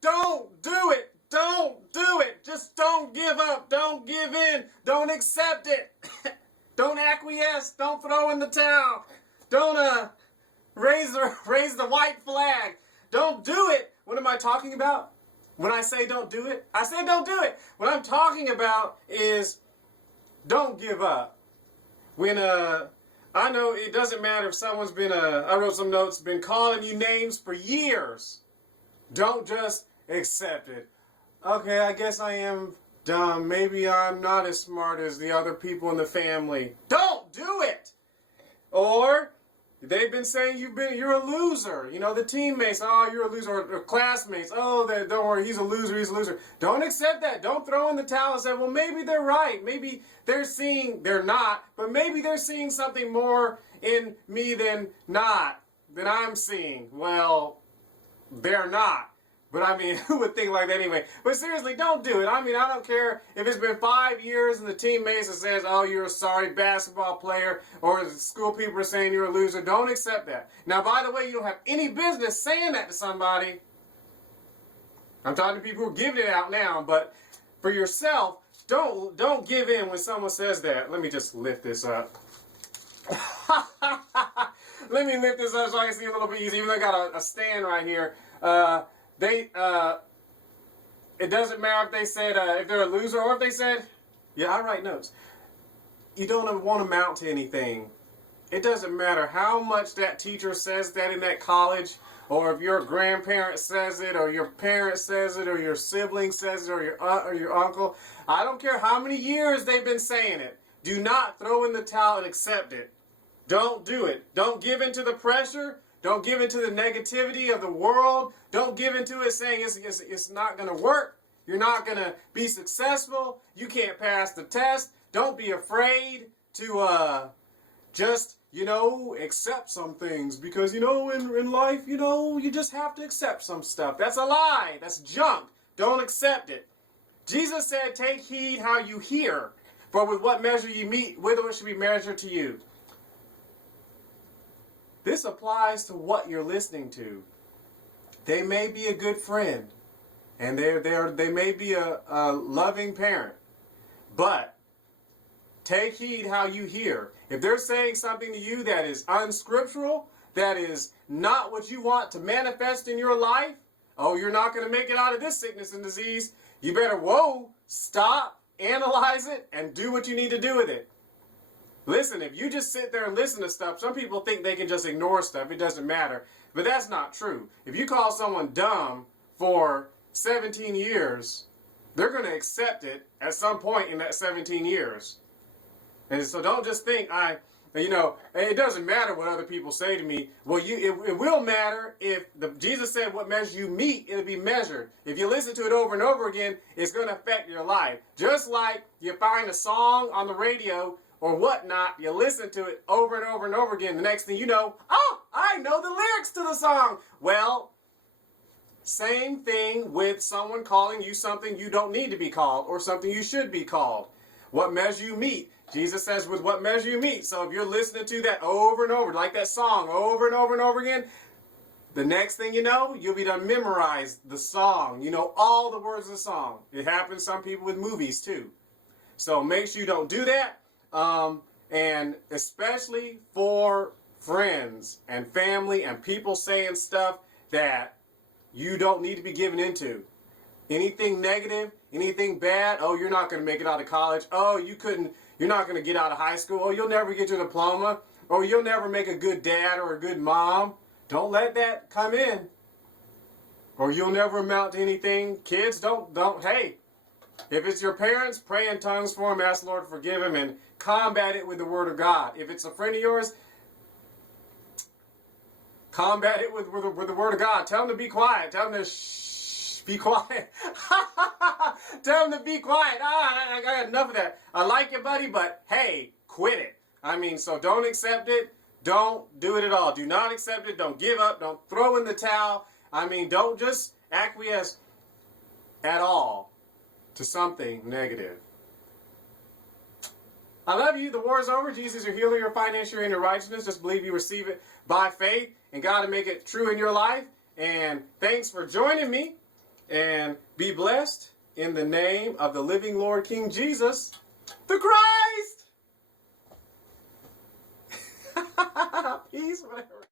Don't do it. Don't do it. Just don't give up. Don't give in. Don't accept it. Don't acquiesce. Don't throw in the towel. Don't raise the white flag. Don't do it. What am I talking about? When I say don't do it, I say don't do it. What I'm talking about is don't give up. When I know it doesn't matter if someone's been I wrote some notes, been calling you names for years. Don't just accept it. Okay, I guess I am dumb. Maybe I'm not as smart as the other people in the family. Don't do it. Or they've been saying you're a loser. You know, the teammates, oh, you're a loser. Or classmates, oh, don't worry, he's a loser, he's a loser. Don't accept that. Don't throw in the towel and say, well, maybe they're right. Maybe they're not, but maybe they're seeing something more in me than I'm seeing. Well, they're not. But I mean, who would think like that anyway? But seriously, don't do it. I mean, I don't care if it's been 5 years and the teammates that says, oh, you're a sorry basketball player, or the school people are saying you're a loser. Don't accept that. Now, by the way, you don't have any business saying that to somebody. I'm talking to people who are giving it out now, but for yourself, don't give in when someone says that. Let me just lift this up. Let me lift this up so I can see a little bit easier. Even though I got a stand right here. It doesn't matter if they said, if they're a loser, or if they said, yeah, I write notes. You don't want to amount to anything. It doesn't matter how much that teacher says that in that college, or if your grandparent says it, or your parent says it, or your sibling says it, or your aunt or your uncle. I don't care how many years they've been saying it. Do not throw in the towel and accept it. Don't do it. Don't give in to the pressure. Don't give into the negativity of the world. Don't give into it saying it's not going to work. You're not going to be successful. You can't pass the test. Don't be afraid to just, accept some things. Because, in life, you just have to accept some stuff. That's a lie. That's junk. Don't accept it. Jesus said, take heed how you hear. For with what measure you meet, with it should be measured to you. This applies to what you're listening to. They may be a good friend, and they may be a loving parent, but take heed how you hear. If they're saying something to you that is unscriptural, that is not what you want to manifest in your life, oh, you're not going to make it out of this sickness and disease, you better, stop, analyze it, and do what you need to do with it. Listen, if you just sit there and listen to stuff, some people think they can just ignore stuff. It doesn't matter. But that's not true. If you call someone dumb for 17 years, they're going to accept it at some point in that 17 years. And so don't just think, it doesn't matter what other people say to me. Well, it will matter if Jesus said what measure you meet, it'll be measured. If you listen to it over and over again, it's going to affect your life. Just like you find a song on the radio or whatnot, you listen to it over and over and over again. The next thing you know, I know the lyrics to the song. Well, same thing with someone calling you something you don't need to be called or something you should be called. What measure you meet. Jesus says with what measure you meet. So if you're listening to that over and over, like that song over and over and over again, the next thing you know, you'll be done memorize the song. You know all the words of the song. It happens to some people with movies too. So make sure you don't do that. And especially for friends and family and people saying stuff that you don't need to be given into. Anything negative, anything bad, oh, you're not going to make it out of college. Oh, you're not going to get out of high school. Oh, you'll never get your diploma. Or you'll never make a good dad or a good mom. Don't let that come in. Or you'll never amount to anything. Kids, hey, if it's your parents, pray in tongues for them, ask the Lord to forgive them, and combat it with the Word of God. If it's a friend of yours, combat it with the Word of God. Tell them to be quiet. Tell them to be quiet. Tell them to be quiet. I got enough of that. I like you, buddy, but hey, quit it. So don't accept it. Don't do it at all. Do not accept it. Don't give up. Don't throw in the towel. Don't just acquiesce at all to something negative. I love you. The war is over. Jesus is your healer, your financier, and your righteousness. Just believe you receive it by faith, and God will make it true in your life. And thanks for joining me. and be blessed in the name of the living Lord King Jesus, the Christ. Peace, whatever.